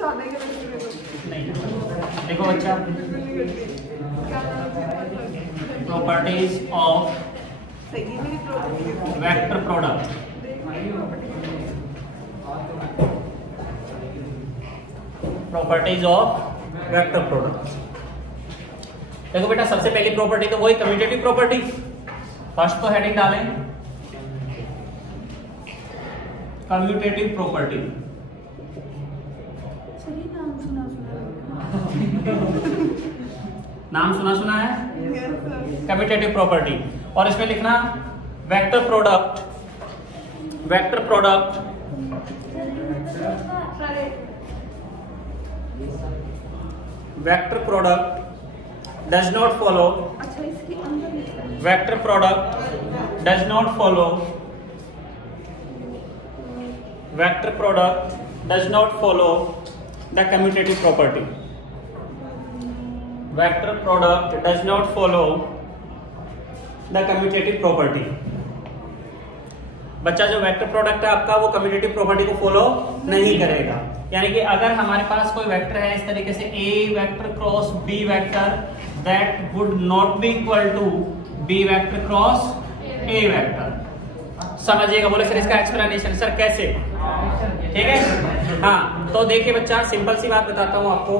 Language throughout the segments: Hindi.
नहीं, देखो बच्चा, properties of vector product. Properties of vector product. देखो बेटा, सबसे पहली प्रॉपर्टी तो वही कम्यूटेटिव प्रॉपर्टी। फर्स्ट तो हेडिंग डालें कम्यूटेटिव प्रॉपर्टी। नाम सुना है कम्यूटेटिव प्रॉपर्टी। और इसमें लिखना vector product. Vector product vector product does not follow। Vector product does not follow। Vector product does not follow the commutative property। Vector product does not follow the commutative property। बच्चा, जो वेक्टर प्रोडक्ट है आपका, वो कम्यूटेटिव प्रॉपर्टी को फॉलो नहीं करेगा। यानी कि अगर हमारे पास कोई वेक्टर है इस तरीके से A vector cross B vector, that would not be equal to B vector cross A vector. समझिएगा। बोले सर इसका एक्सप्लेनेशन सर कैसे? ठीक है, हाँ। तो देखिए बच्चा, सिंपल सी बात बताता हूं आपको।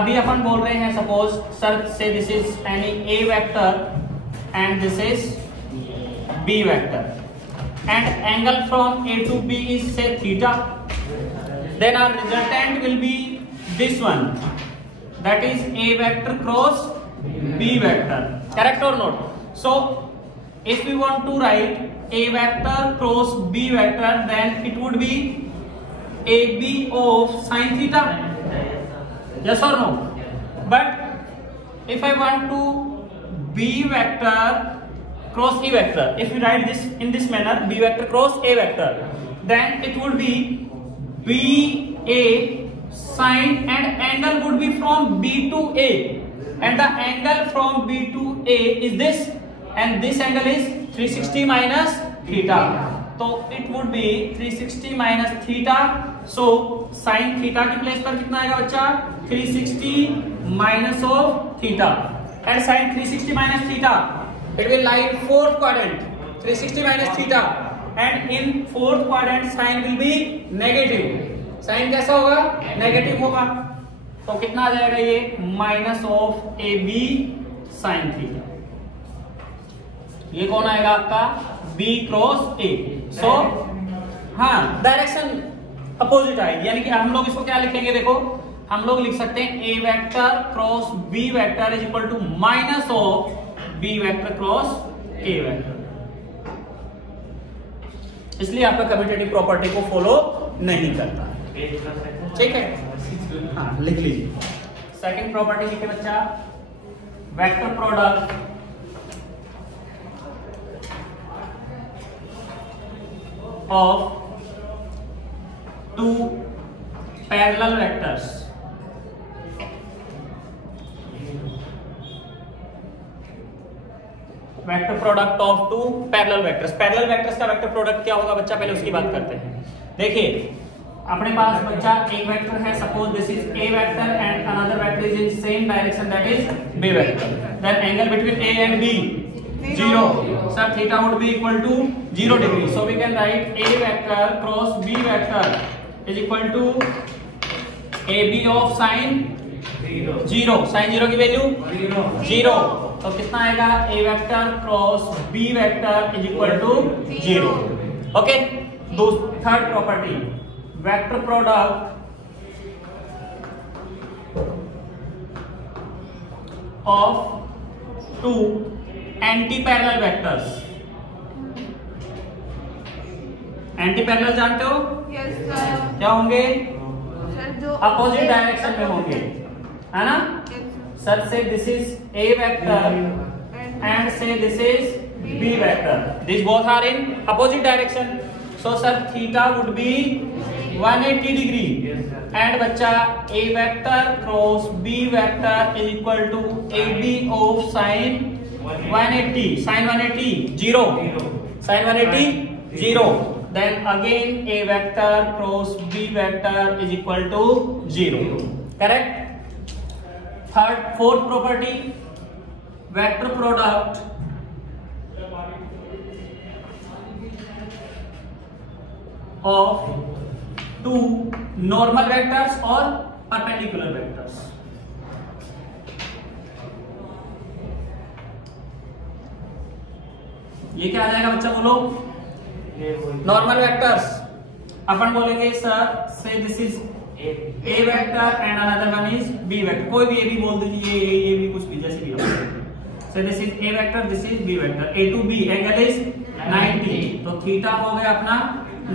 अभी अपन बोल रहे हैं, सपोज सर से this is any A vector and this is B vector, and angle from A to B is say theta, then our resultant will be this one, that is A vector cross B vector, correct or not? So if we want to write A vector cross B vector, then it would be AB of sin theta, yes or no? But if I want to B vector cross E vector, if we write this in this manner, B vector cross A vector, then it would be BA sin, and angle would be from B to A, and the angle from B to A is this, and this angle is 360 minus theta. So it would be 360 minus theta. So sin theta की प्लेस पर कितना आएगा बच्चा? 360 minus of theta, and sin 360 minus theta, it will lie in fourth quadrant, 360 minus theta, and in fourth quadrant sin will be negative। sin कैसा होगा? नेगेटिव होगा। तो कितना आ जाएगा ये? Minus of A B sine theta. ये कौन आएगा आपका? बी क्रॉस ए। सो हाँ, डायरेक्शन अपोजिट आएगी। यानी कि हम लोग इसको क्या लिखेंगे? देखो, हम लोग लिख सकते हैं a vector cross B vector is equal to minus of B vector cross A vector. इसलिए आपका कम्यूटेटिव प्रॉपर्टी को फॉलो नहीं करता। ठीक है, हाँ, लिख लीजिए। सेकंड प्रॉपर्टी लिखे बच्चा, vector product of two parallel vectors. Vector product of two parallel vectors. Parallel vectors का वेक्टर प्रोडक्ट क्या होगा बच्चा? पहले उसकी बात करते हैं। देखिए, अपने पास बच्चा एक वेक्टर है, suppose this is A vector and another vector is in same direction, that is B vector. Then angle between A and B 0, sir theta would be equal to 0 degree. So we can write A vector cross B vector is equal to AB of sin 0। sin 0 की वैल्यू 0। तो कितना आएगा? A vector cross B vector is equal to 0। Okay, third property, vector product of two anti parallel vectors. Anti parallel जानते हो? Yes sir. क्या होंगे? सर जो अपोजिट डायरेक्शन में होंगे, है ना? Sir, say this is A vector and say this is B vector. These both are in opposite direction. So sir, theta would be 180 degree. And बच्चा A vector cross B vector is equal to AB of sin 180. Sin 180 0. Sin 180 0. then again a vector cross b vector is equal to 0. Correct? Fourth property, vector product of two normal vectors or perpendicular vectors. ये क्या आ जाएगा बच्चा, बोलो? नॉर्मल वेक्टर्स अपन बोलेंगे सर से this is A vector and another one is B vector. कोई भी ए भी बोल दीजिए, ये भी कुछ भी जैसे भी हो. So this is A vector, this is B vector. A to B angle is 90, तो थीटा हो गया अपना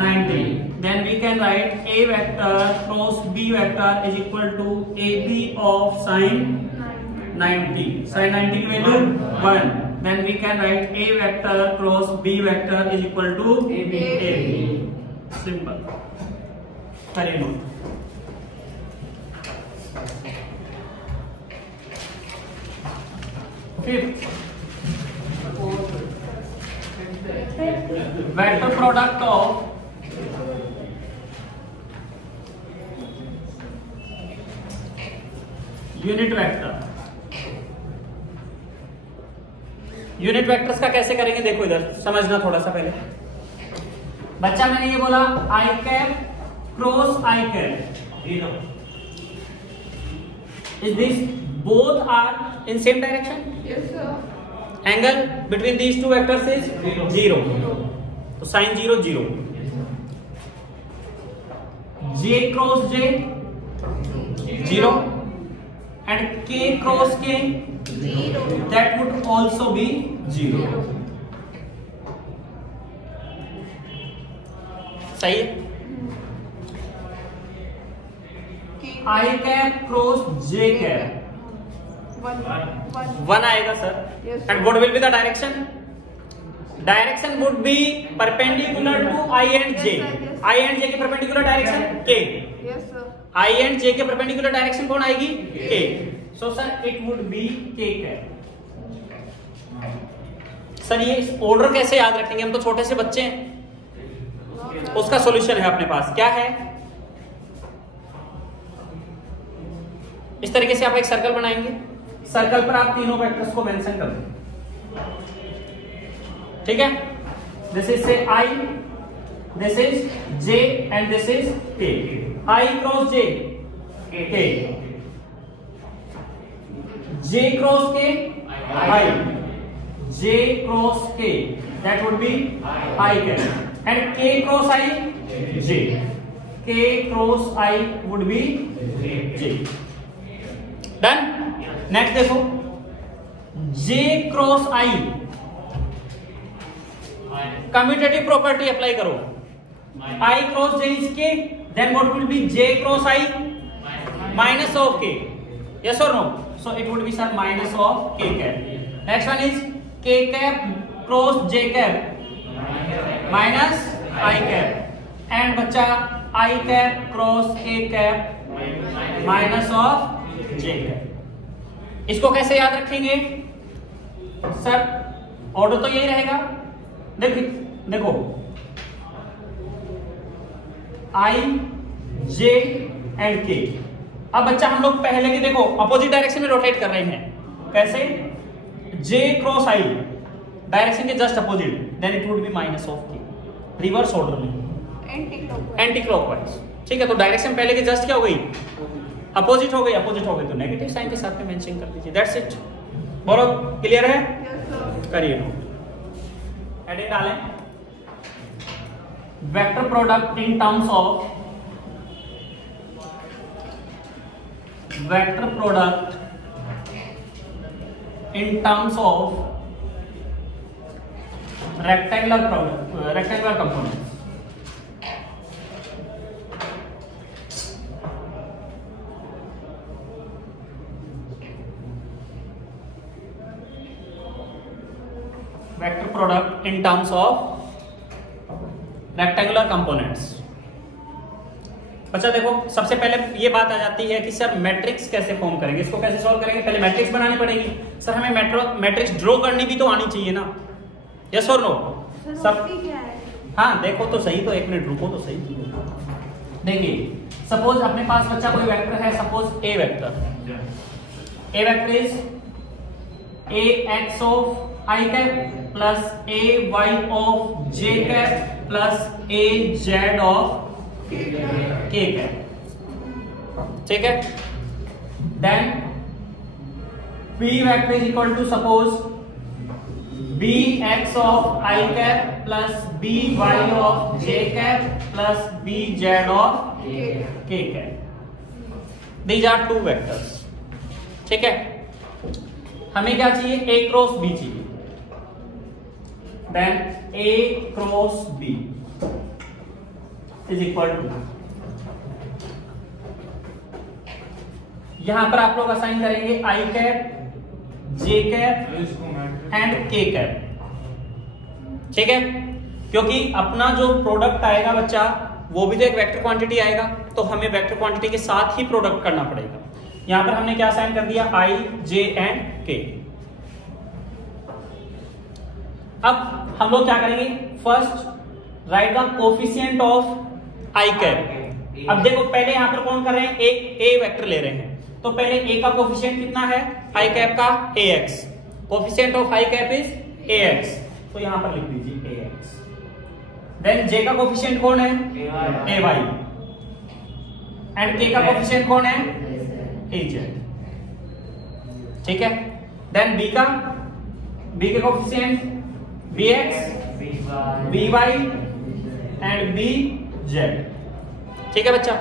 90. Then we can write A vector cross B vector is equal to A B of sine 90. Sine 90 की value 1. Then we can write a vector cross b vector is equal to a. Simple. Very good. Fifth, vector product of unit vector. Unit vectors का कैसे करेंगे, देखो इधर समझना थोड़ा सा पहले. बच्चा मैंने ये बोला i cap cross i cap, is this both are in same direction? Yes, sir. Angle between these two vectors is 0. तो sine 0 0. J cross j 0 and k cross k 0. that would also be 0. सही है. I cap cross j cap 1 आएगा sir. Yes, and what will be the direction? Direction would be perpendicular to I and j. Yes, sir, yes. I and j के perpendicular direction k. Yes, sir. I and j के perpendicular direction कौन आएगी? k. So sir it would be k cap. Sir ये ऑर्डर कैसे याद रखेंगे, हम तो छोटे से बच्चे हैं. उसका सॉल्यूशन है अपने पास. क्या है? इस तरीके से आप एक सर्कल बनाएंगे. सर्कल पर आप तीनों वेक्टर्स को मेंशन कर दें. ठीक है? दिस इज से I, this is J and this is K. I cross J K, J cross K I, J cross K, that would be I cap, and K cross I J. K cross I would be J. Done. Next देखो J cross I, commutative property apply करो. I cross J is K, then what will be J cross I? Minus of K. Yes or no? So it would be some minus of K cap. Next one is K cap cross J cap minus I cap, and बच्चा I cap cross K cap minus of J cap. इसको कैसे याद रखेंगे सर? ऑर्डर तो यही रहेगा. देखो I, J एंड K. अब बच्चा हम लोग पहले की देखो अपोजिट डायरेक्शन में रोटेट कर रहे हैं. कैसे? J क्रॉस I डायरेक्शन के just opposite, then it would be minus of K. Reverse order में, एंटी क्लॉकवाइज. ठीक है, तो डायरेक्शन पहले के जस्ट क्या हो गई? अपोजिट हो गई. अपोजिट हो गई तो नेगेटिव साइन के साथ में मेंशन कर दीजिए. That's it. बोलो, क्लियर है? करिए. एडिट डालें. Vector product in terms of vector product in terms of rectangular components. Vector product in terms of rectangular components. अच्छा देखो, सबसे पहले ये बात आ जाती है कि सर मैट्रिक्स कैसे फॉर्म करेंगे, इसको कैसे सॉल्व करेंगे. पहले मैट्रिक्स बनानी पड़ेगी. सर हमें मैट्रिक्स ड्रॉ करनी भी तो आनी चाहिए ना. यस और नो? सब हाँ देखो तो सही, तो 1 मिनट रुको तो सही। देखिए सपोज अपने पास बच्चा कोई वेक्टर है, suppose A vector. A vector is A X of I cap plus A Y of J cap plus A Z of K cap, ठीक है। Then B vector is equal to suppose B X of I cap plus B Y of J cap plus B Z of K cap. These are 2 vectors, ठीक है। हमें क्या चाहिए, ए क्रॉस बी चाहिए। Then A cross B is equal to, यहां पर आप लोग असाइन करेंगे आई कैप, जे कैप एंड के कैप, ठीक है। क्योंकि अपना जो प्रोडक्ट आएगा बच्चा वो भी तो एक वेक्टर क्वांटिटी आएगा, तो हमें वेक्टर क्वांटिटी के साथ ही प्रोडक्ट करना पड़ेगा। यहां पर हमने क्या असाइन कर दिया, आई जे एंड के। अब हम लोग क्या करेंगे, first right the coefficient of I cap. अब देखो पहले यहां पर कौन कर रहे हैं, एक ए वेक्टर ले रहे हैं, तो पहले ए का कोफिशिएंट कितना है, आई कैप का ax, coefficient of I cap is ax, तो यहां पर लिख दीजिए ax। देन जे का कोफिशिएंट कौन है, ay, एंड के का कोफिशिएंट कौन है, az, ठीक है। देन बी के coefficient bx, by and bz, ठीक है बच्चा।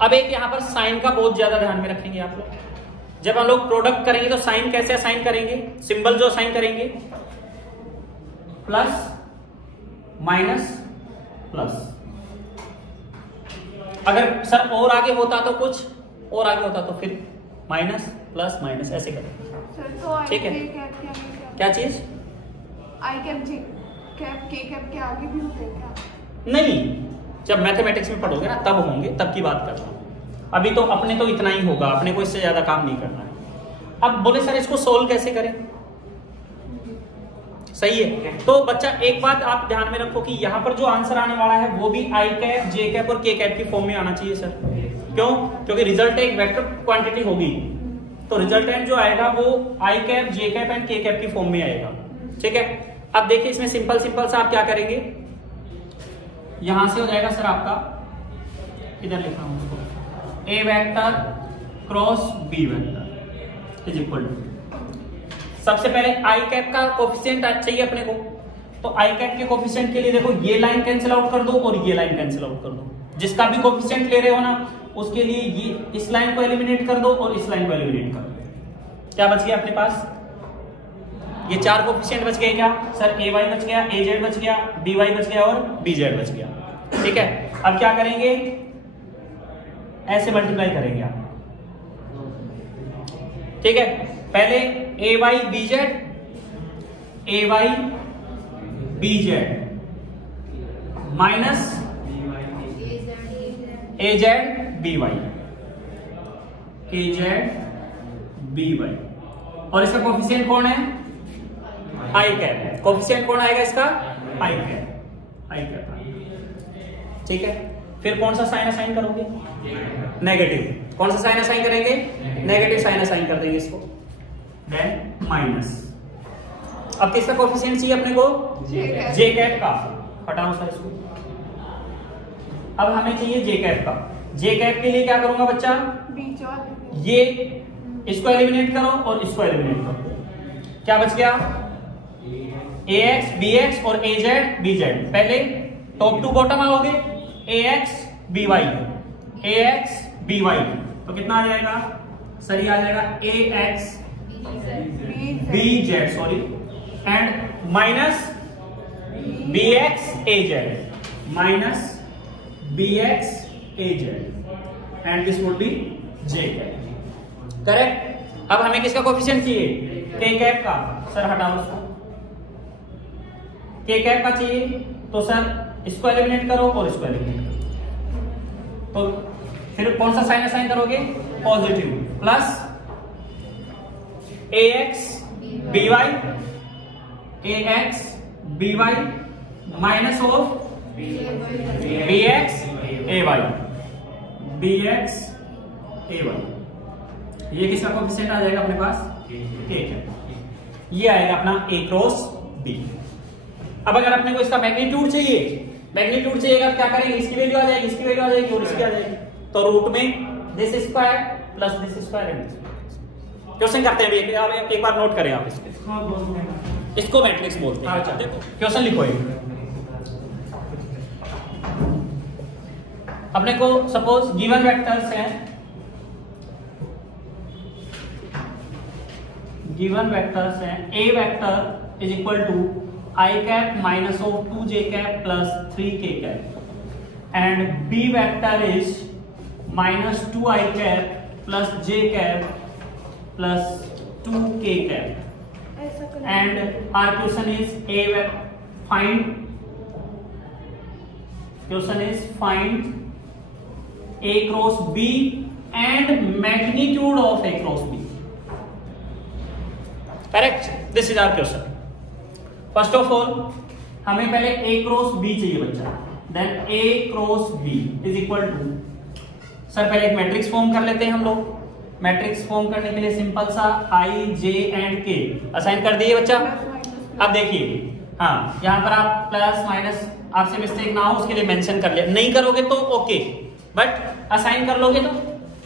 अब एक यहां पर साइन का बहुत ज्यादा ध्यान में रखेंगे आप लोग। जब हम लोग प्रोडक्ट करेंगे तो साइन कैसे असाइन करेंगे, सिंबल जो असाइन करेंगे प्लस माइनस प्लस। अगर सर और आगे होता तो कुछ और आगे होता तो फिर माइनस प्लस माइनस ऐसे करेंगे, ठीक है। क्या चीज, आई कैप जे कैप के कैप के आगे भी होते हैं क्या? नहीं, जब मैथमेटिक्स में पढ़ोगे ना तब होंगे, तब की बात कर रहा हूं। अभी तो अपने तो इतना ही होगा, अपने को इससे ज्यादा काम नहीं करना है। अब बोले सर इसको सोल्व कैसे करें, सही है। तो बच्चा एक बात आप ध्यान में रखो कि यहाँ पर जो आंसर आने वाला है वो भी आई कैप, जे कैप और के कैप की फॉर्म में आना चाहिए सर। क्यों, क्योंकि रिजल्ट एक वेक्टर क्वांटिटी होगी, तो रिजल्टेंट जो आएगा वो आई कैप, जे कैप एंड के कैप की फॉर्म में आएगा, ठीक है। अब देखिए इसमें सिंपल सा आप क्या करेंगे, यहां से हो जाएगा सर आपका, इधर लिखा हूं उसको, a vector cross B vector is equal to, सबसे पहले आई कैप का कोफिशिएंट चाहिए अपने को, तो आई कैप के कोफिशिएंट के लिए देखो ये लाइन कैंसिल आउट कर दो और ये लाइन कैंसिल आउट कर दो। जिसका भी कोफिशिएंट ले रहे हो ना उसके लिए ये इस लाइन को एलिमिनेट कर दो और इस लाइन को एलिमिनेट कर दो। क्या बच गया अपने पास, ये 4 कोफिशिएंट बच गए क्या सर, ए वाई बच गया, ए जेड बच गया, बी वाई बच गया और बी जेड बच गया, ठीक है। अब क्या करेंगे, ऐसे मल्टीप्लाई करेंगे आप, ठीक है। पहले ए वाई बी जेड, ए वाई बी जेड माइनस ए जेड बी वाई, ए जेड बी वाई, और इसका कोफिशिएंट कौन है, आई कैप। कोफिशिएंट कौन आएगा इसका, आई कैप, आई कैप, ठीक है। फिर कौन सा साइन असाइन करोगे, नेगेटिव। कौन सा साइन असाइन करेंगे, नेगेटिव साइन असाइन कर देंगे इसको। देन माइनस, अब किसका कोफिशिएंट चाहिए अपने को, जे कैप का, हटाओ सर इसको। अब हमें चाहिए जे कैप का। जे कैप के लिए क्या करूंगा बच्चा, ये इसको एलिमिनेट करो और इसको एलिमिनेट करो, क्या बच गया, ax bx और az bz। पहले टॉप टू बॉटम आओगे, ax by, ax by, तो कितना आ जाएगा सर, ये आ जाएगा ax bz sorry, and minus bx az, minus bx az, and this would be j cap, correct. अब हमें किसका कोफिशिएंट चाहिए, k कैप का, सर हटाओ उसको, के कैप का चाहिए, तो सर इसको एलिमिनेट करो और इसको एलिमिनेट करो, तो फिर कौन सा साइन असाइन करोगे, positive, plus ax by, ax by minus of bx ay, bx ay, ये किसका कोफिशिएंट आ जाएगा अपने पास? a है। ये आएगा अपना a क्रॉस b। अब अगर अपने को इसका मैग्नीट्यूड चाहिएगा क्या करेंगे? इसकी वैल्यू आ जाएगी, इसकी वैल्यू आ जाएगी और इसकी आ जाएगी, तो रूट में this square plus this square and question करते हैं अभी एक बार नोट करें आप इसको मैट्रिक्स बोलते हैं। अच्छा देखो क्वेश्चन लिखो अपने को सपोज गिवन वेक्टर्स हैं, a vector is equal to i cap minus of 2j cap plus 3k cap and b vector is minus 2i cap plus j cap plus 2k cap and our question is find a cross b and magnitude of a cross b. Correct? This is our question. First of all हमें पहले a क्रॉस b चाहिए बच्चा, then a cross b is equal to, sir पहले एक मैट्रिक्स फॉर्म कर लेते हैं हम लोग। मैट्रिक्स फॉर्म करने के लिए सिंपल सा i j and k assign कर दिए बच्चा। अब देखिए हाँ यहाँ पर आप प्लस माइनस आपसे मिस्टेक ना हो उसके लिए मेंशन कर लिया, नहीं करोगे तो ओके, बट असाइन कर लोगे तो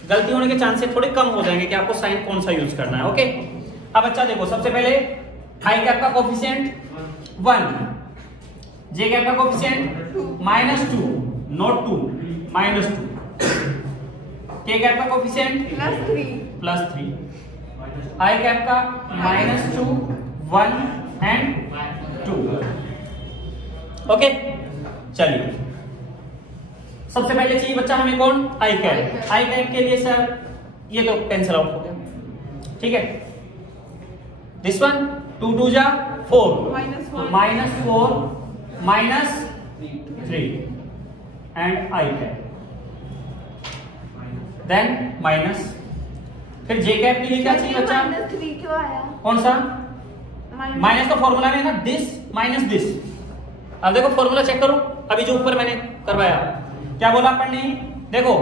गलती होने के चांसेस थोड़े कम हो जाएंगे कि आपको साइन कौन सा यूज करना है। ओके अब बच्चा देखो सबसे पहले i कैप का कोफिशिएंट 1, j कैप का कोफिशिएंट -2 नॉट 2 -2, k कैप का कोफिशिएंट +3, i कैप का -2 1 एंड 2। ओके चलिए सबसे पहले चाहिए बच्चा हमें कौन? i कैप के लिए सर ये तो कैंसिल आउट हो गया, ठीक है। दिस वन 2 2 जा 4 -4 -3 and i cap then minus, फिर j कैप के लिए क्या चाहिए बच्चा? -3 क्यों आया? कौन सा माइनस? तो फॉर्मूला में ना दिस माइनस दिस। अब देखो फॉर्मूला चेक करो, अभी जो ऊपर मैंने करवाया क्या बोला अपन ने? देखो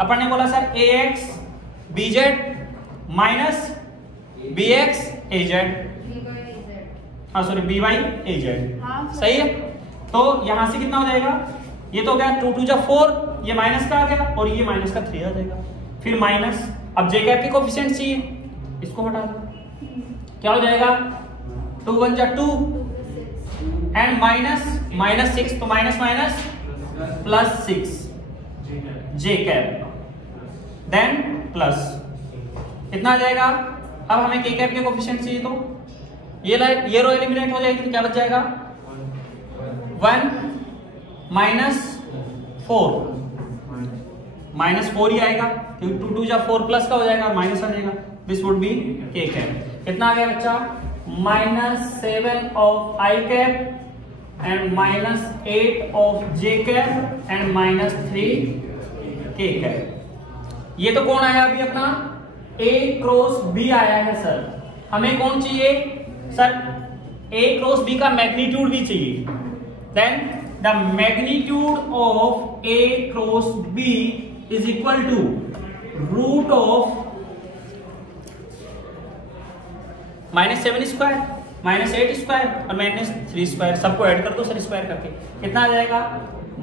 अपन ने बोला sir ax bz minus bx az, हाँ सॉरी by az, सही है। तो यहां से कितना हो जाएगा? ये तो हो गया 2 2 जा 4, ये माइनस का आ गया और ये माइनस का 3 आ जाएगा, फिर माइनस। अब j कैप के कोफिशिएंट चाहिए, इसको हटा दो, क्या हो जाएगा? 2 1 जा 2 एंड माइनस 6, तो minus minus +6 j cap then plus कितना आ जाएगा? अब हमें k कैप के कोफिशिएंट चाहिए, तो ये रो एलिमिनेट हो जाएगी, तो क्या बच जाएगा? 1 -4 ही आएगा क्योंकि 2 2 जा 4 प्लस का हो जाएगा और माइनस आ जाएगा। This would be k cap. कितना आ गया बच्चा? -7 of i cap and -8 of j cap and -3 k cap. ये तो कौन आया अभी अपना? a क्रॉस b आया है सर। हमें कौन चाहिए सर? a क्रॉस b का मैग्नीट्यूड भी चाहिए, then the magnitude of a cross b is equal to root of -7 square -8 square और -3 स्क्वायर, सबको ऐड कर दो सर स्क्वायर करके। कितना आ जाएगा?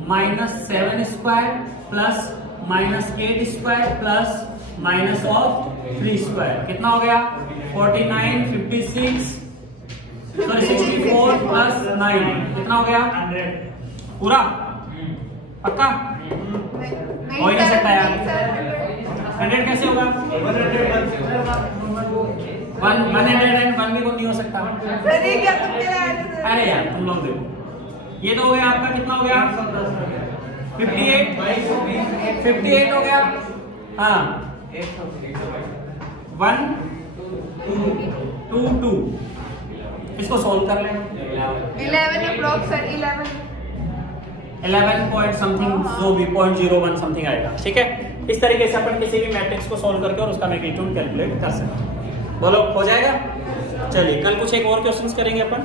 -7 square plus -8 square plus -3 square. कितना हो गया? 49 56 सॉरी 64 प्लस 9 कितना हो गया? 100 पूरा पक्का? हो ही नहीं सकता यार, 100 कैसे होगा? 101 भी नहीं हो सकता। अरे यार तुम लोग देखो, ये तो हो गया आपका, कितना हो गया? 58 हो गया। हाँ 1 2 2 इसको सोल्व कर लें। 11 अप्रॉक्स सर 11 पॉइंट समथिंग जो भी 0.01 समथिंग आएगा, ठीक है। इस तरीके से अपन किसी भी मैट्रिक्स को सोल्व करके और उसका मैग्नीट्यूड कैलकुलेट कर सकते हैं। बोलो हो जाएगा? चलिए कल कुछ एक और क्वेश्चंस करेंगे अपन।